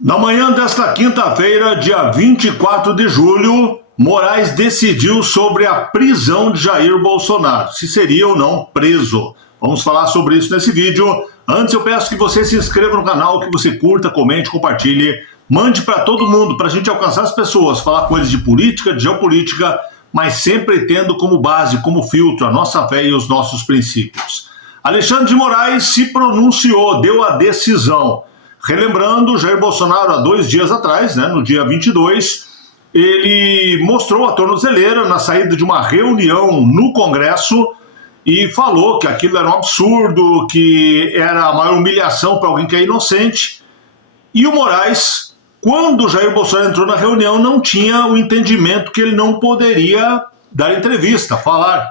Na manhã desta quinta-feira, dia 24 de julho, Moraes decidiu sobre a prisão de Jair Bolsonaro, se seria ou não preso. Vamos falar sobre isso nesse vídeo. Antes eu peço que você se inscreva no canal, que você curta, comente, compartilhe, mande para todo mundo, para a gente alcançar as pessoas, falar coisas de política, de geopolítica, mas sempre tendo como base, como filtro, a nossa fé e os nossos princípios. Alexandre de Moraes se pronunciou, deu a decisão. Relembrando, Jair Bolsonaro, há 2 dias atrás, no dia 22, ele mostrou a tornozeleira na saída de uma reunião no Congresso e falou que aquilo era um absurdo, que era a maior humilhação para alguém que é inocente. E o Moraes, quando Jair Bolsonaro entrou na reunião, não tinha o entendimento que ele não poderia dar entrevista, falar.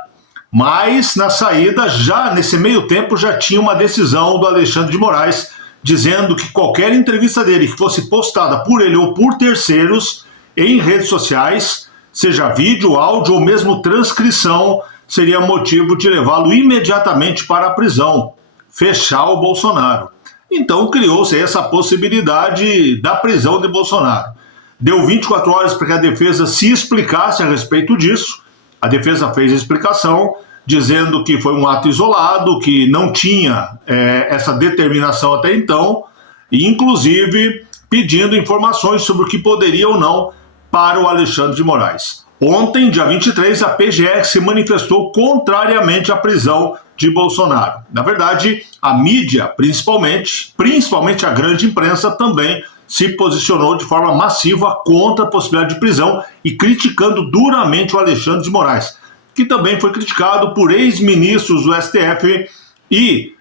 Mas, na saída, já nesse meio tempo, já tinha uma decisão do Alexandre de Moraes dizendo que qualquer entrevista dele que fosse postada por ele ou por terceiros em redes sociais, seja vídeo, áudio ou mesmo transcrição, seria motivo de levá-lo imediatamente para a prisão, fechar o Bolsonaro. Então criou-se essa possibilidade da prisão de Bolsonaro. Deu 24 horas para que a defesa se explicasse a respeito disso. A defesa fez a explicação, dizendo que foi um ato isolado, que não tinha essa determinação até então, e inclusive pedindo informações sobre o que poderia ou não para o Alexandre de Moraes. Ontem, dia 23, a PGR se manifestou contrariamente à prisão de Bolsonaro. Na verdade, a mídia, principalmente a grande imprensa, também se posicionou de forma massiva contra a possibilidade de prisão e criticando duramente o Alexandre de Moraes, que também foi criticado por ex-ministros do STF e,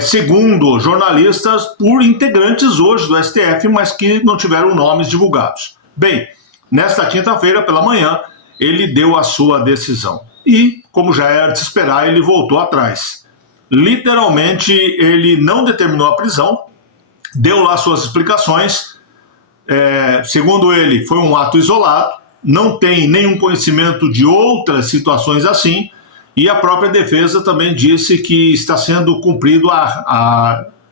segundo jornalistas, por integrantes hoje do STF, mas que não tiveram nomes divulgados. Bem, nesta quinta-feira, pela manhã, ele deu a sua decisão. E, como já era de se esperar, ele voltou atrás. Literalmente, ele não determinou a prisão, deu lá suas explicações. Segundo ele, foi um ato isolado, não tem nenhum conhecimento de outras situações assim, e a própria defesa também disse que está sendo cumprido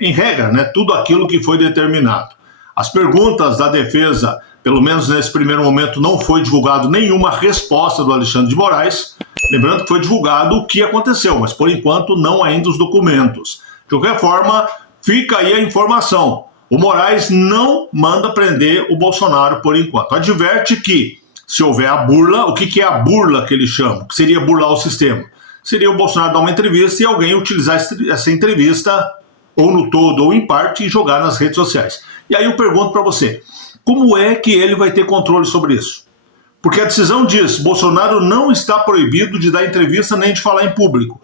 em regra, tudo aquilo que foi determinado. As perguntas da defesa, pelo menos nesse primeiro momento, não foi divulgado nenhuma resposta do Alexandre de Moraes, lembrando que foi divulgado o que aconteceu, mas por enquanto não ainda os documentos. De qualquer forma, fica aí a informação. O Moraes não manda prender o Bolsonaro por enquanto. Adverte que, se houver a burla, o que é a burla que eles chamam? Que seria burlar o sistema? Seria o Bolsonaro dar uma entrevista e alguém utilizar essa entrevista, ou no todo ou em parte, e jogar nas redes sociais. E aí eu pergunto para você, como é que ele vai ter controle sobre isso? Porque a decisão diz, Bolsonaro não está proibido de dar entrevista nem de falar em público,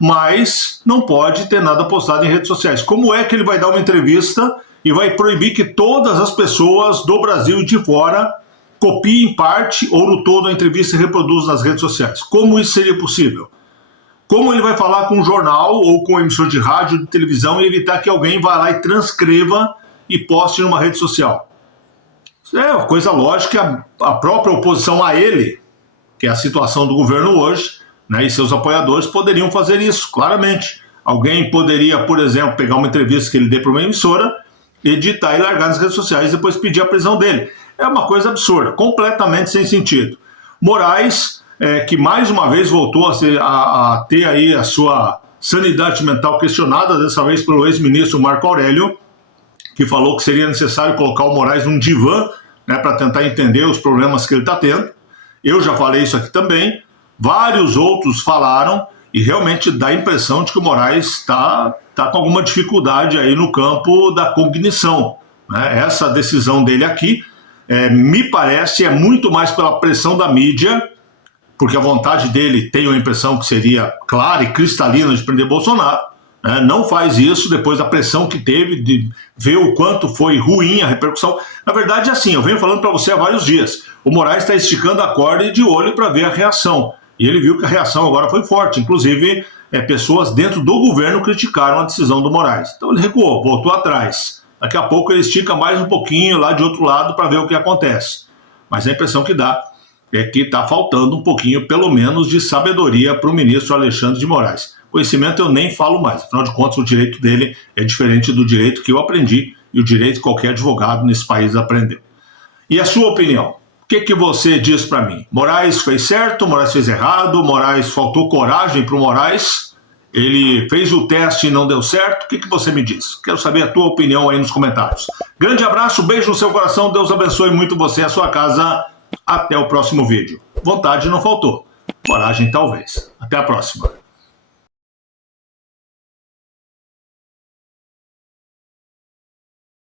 mas não pode ter nada postado em redes sociais. Como é que ele vai dar uma entrevista e vai proibir que todas as pessoas do Brasil e de fora copiem em parte ou no todo a entrevista e reproduzam nas redes sociais? Como isso seria possível? Como ele vai falar com um jornal ou com um emissor de rádio, de televisão e evitar que alguém vá lá e transcreva e poste numa rede social? Isso é uma coisa lógica, a própria oposição a ele, que é a situação do governo hoje, e seus apoiadores poderiam fazer isso, claramente. Alguém poderia, por exemplo, pegar uma entrevista que ele dê para uma emissora, editar e largar nas redes sociais e depois pedir a prisão dele. É uma coisa absurda, completamente sem sentido. Moraes, que mais uma vez voltou a ter aí a sua sanidade mental questionada, dessa vez pelo ex-ministro Marco Aurélio, que falou que seria necessário colocar o Moraes num divã, para tentar entender os problemas que ele está tendo. Eu já falei isso aqui também, vários outros falaram, e realmente dá a impressão de que o Moraes está com alguma dificuldade aí no campo da cognição. Essa decisão dele aqui, me parece, é muito mais pela pressão da mídia, porque a vontade dele, tenho a impressão que seria clara e cristalina de prender Bolsonaro, não faz isso depois da pressão que teve, de ver o quanto foi ruim a repercussão. Na verdade, assim, eu venho falando para você há vários dias, o Moraes está esticando a corda e de olho para ver a reação, e ele viu que a reação agora foi forte, inclusive pessoas dentro do governo criticaram a decisão do Moraes. Então ele recuou, voltou atrás. Daqui a pouco ele estica mais um pouquinho lá de outro lado para ver o que acontece. Mas a impressão que dá é que está faltando um pouquinho, pelo menos, de sabedoria para o ministro Alexandre de Moraes. Conhecimento eu nem falo mais, afinal de contas o direito dele é diferente do direito que eu aprendi e o direito qualquer advogado nesse país aprendeu. E a sua opinião? O que você diz para mim? Moraes fez certo? Moraes fez errado? Moraes faltou coragem para o Moraes? Ele fez o teste e não deu certo? O que você me diz? Quero saber a tua opinião aí nos comentários. Grande abraço, beijo no seu coração, Deus abençoe muito você e a sua casa. Até o próximo vídeo. Vontade não faltou, coragem talvez. Até a próxima.